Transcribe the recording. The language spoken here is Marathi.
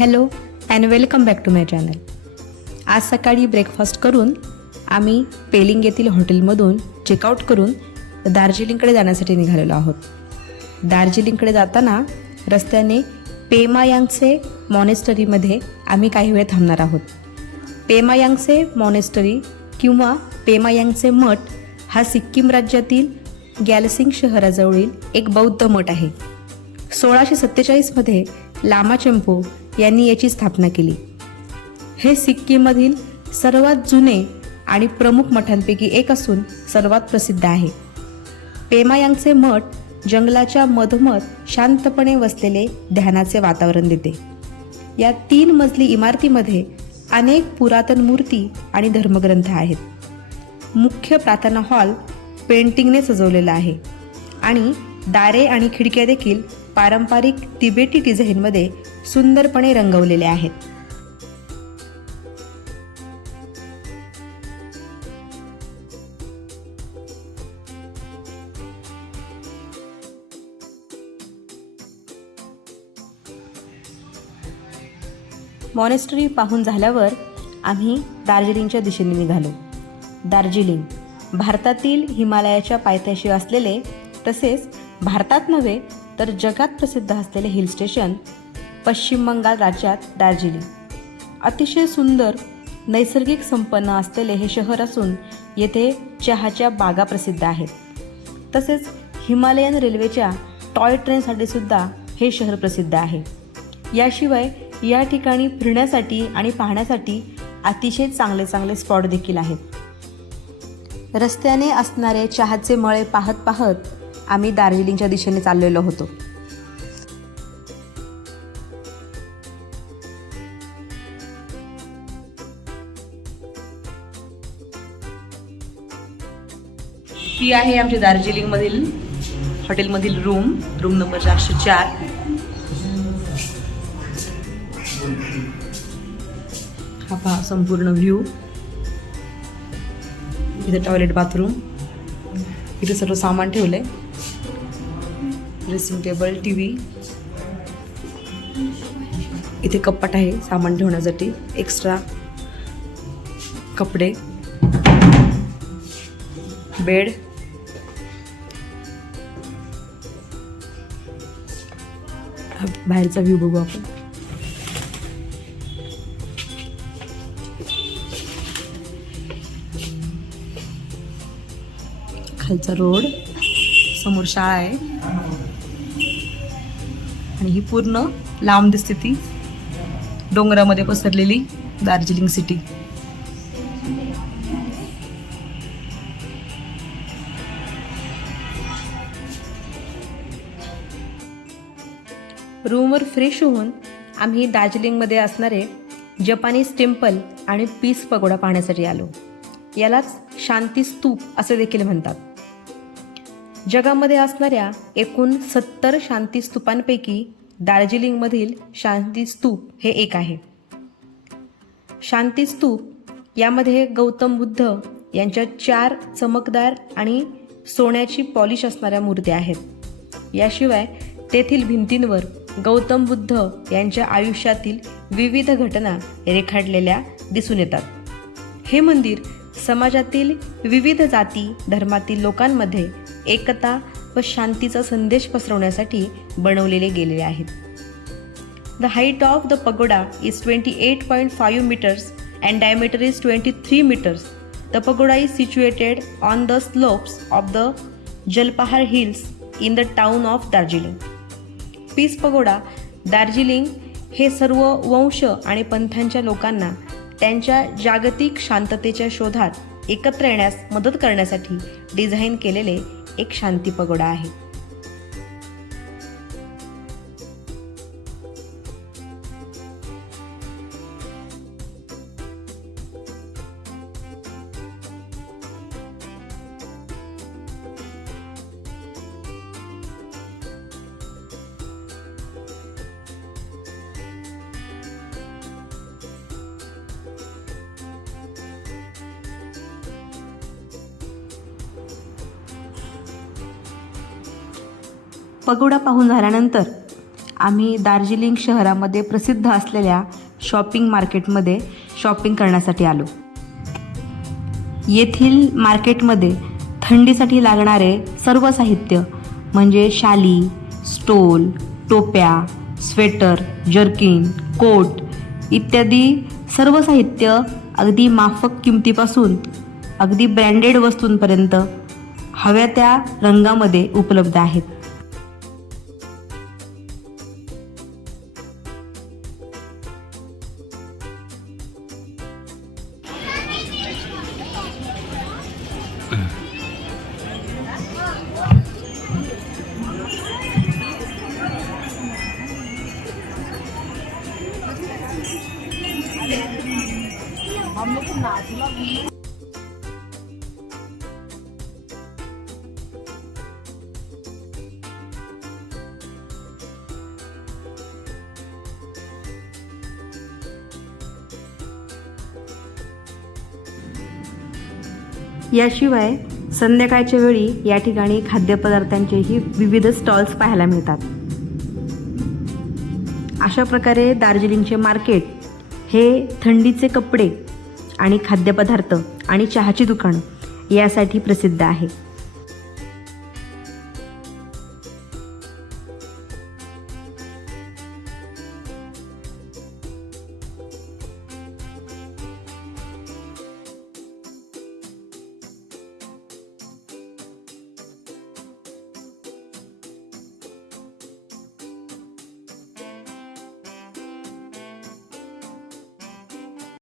Hello and welcome back to my channel. आज सकाळी ब्रेकफास्ट करून आम्ही पेलिंग येथील हॉटेलमधून चेकआउट करून दार्जिलिंगकडे जाण्यासाठी निघालेलो आहोत. दार्जिलिंगकडे जाताना रस्त्याने पेमायांगसे मॉनेस्टरीमध्ये आम्ही काही वेळ थांबणार आहोत. पेमायांगसे मॉनेस्टरी किंवा पेमायांगसे मठ हा सिक्कीम राज्यातील गॅलसिंग शहराजवळील एक बौद्ध मठ आहे. 1647मध्ये लामा चंपो यांनी याची स्थापना केली. हे सिक्कीममधील सर्वात जुने आणि प्रमुख मठांपैकी एक असून सर्वात प्रसिद्ध आहे. पेमायांगचे मठ जंगलाच्या मधोमध शांतपणे वसलेले ध्यानाचे वातावरण देते. या 3 मजली इमारतीमध्ये अनेक पुरातन मूर्ती आणि धर्मग्रंथ आहेत. मुख्य प्रार्थना हॉल पेंटिंगने सजवलेला आहे आणि दारे आणि खिडक्या देखील पारंपरिक तिबेटी डिझाईनमध्ये सुंदरपणे रंगवलेले आहेत. मॉनेस्टरी पाहून झाल्यावर आम्ही दार्जिलिंगच्या दिशेने निघालो. दार्जिलिंग भारतातील हिमालयाच्या पायथ्याशी असलेले तसेच भारतात नव्हे तर जगात प्रसिद्ध असलेले हिल स्टेशन पश्चिम बंगाल राज्यात दार्जिलिंग. अतिशय सुंदर नैसर्गिक संपन्न असलेले हे शहर असून येथे चहाच्या बागा प्रसिद्ध आहेत. तसेच हिमालयन रेल्वेच्या टॉय ट्रेनसाठी सुद्धा हे शहर प्रसिद्ध आहे. याशिवाय या ठिकाणी फिरण्यासाठी आणि पाहण्यासाठी अतिशय चांगले स्पॉट देखील आहेत. रस्त्याने असणारे चहाचे मळे पाहत पाहत आम्ही दार्जिलिंगच्या दिशेने चाललेलो होतो. ही आहे आमची दार्जिलिंगमधील हॉटेलमधील रूम नंबर 404. हा पहा संपूर्ण व्ह्यू. इथे टॉयलेट बाथरूम, इथे सर्व सामान ठेवलंय. ड्रेसिंग टेबल, टीव्ही, इथे कपाट आहे सामान ठेवण्यासाठी, एक्स्ट्रा कपडे, बेड. बाहेरचा व्ह्यू बघू आपण. खालचा रोड, समोर शाळा आहे आणि ही पूर्ण लांब दिसते ती डोंगरामध्ये पसरलेली दार्जिलिंग सिटी. रूमवर फ्रेश होऊन आम्ही दार्जिलिंगमध्ये असणारे जपानीज टेम्पल आणि पीस पगोडा पाहण्यासाठी आलो. यालाच शांती स्तूप असे देखील म्हणतात. जगामध्ये असणाऱ्या एकूण 70 शांती स्तूपांपैकी दार्जिलिंगमधील शांती स्तूप हे एक आहे. शांती स्तूप यामध्ये गौतम बुद्ध यांच्या 4 चमकदार आणि सोन्याची पॉलिश असणाऱ्या मूर्त्या आहेत. याशिवाय तेथील भिंतींवर गौतम बुद्ध यांच्या आयुष्यातील विविध घटना रेखाटलेल्या दिसून येतात. हे मंदिर समाजातील विविध जाती धर्मातील लोकांमध्ये एकता व शांतीचा संदेश पसरवण्यासाठी बनवलेले गेलेले आहेत. The height of the pagoda is 28.5 meters and diameter is 23 meters. The pagoda is situated on the slopes of the Jalpahar Hills in the town of Darjeeling. Peace pagoda Darjeeling हे सर्व वंश आणि पंथांच्या लोकांना त्यांच्या जागतिक शांततेच्या शोधात एकत्र येण्यास मदत करण्यासाठी डिझाईन केलेले एक शांती पगोडा आहे. पगोडा पाहून झाल्यानंतर आम्ही दार्जिलिंग शहरामध्ये प्रसिद्ध असलेल्या शॉपिंग मार्केटमध्ये शॉपिंग करण्यासाठी आलो. येथील मार्केटमध्ये थंडीसाठी लागणारे सर्व साहित्य म्हणजे शाली, स्टोल, टोप्या, स्वेटर, जर्किन, कोट इत्यादी सर्व साहित्य अगदी माफक किमतीपासून अगदी ब्रँडेड वस्तूंपर्यंत हव्या त्या रंगामध्ये उपलब्ध आहेत. याशिवाय संध्याकाळच्या वेळी या ठिकाणी खाद्यपदार्थांचेही विविध स्टॉल्स पाहायला मिळतात. अशा प्रकारे दार्जिलिंगचे मार्केट हे थंडीचे कपडे आणि खाद्यपदार्थ आणि चहाची दुकानं यासाठी प्रसिद्ध आहे.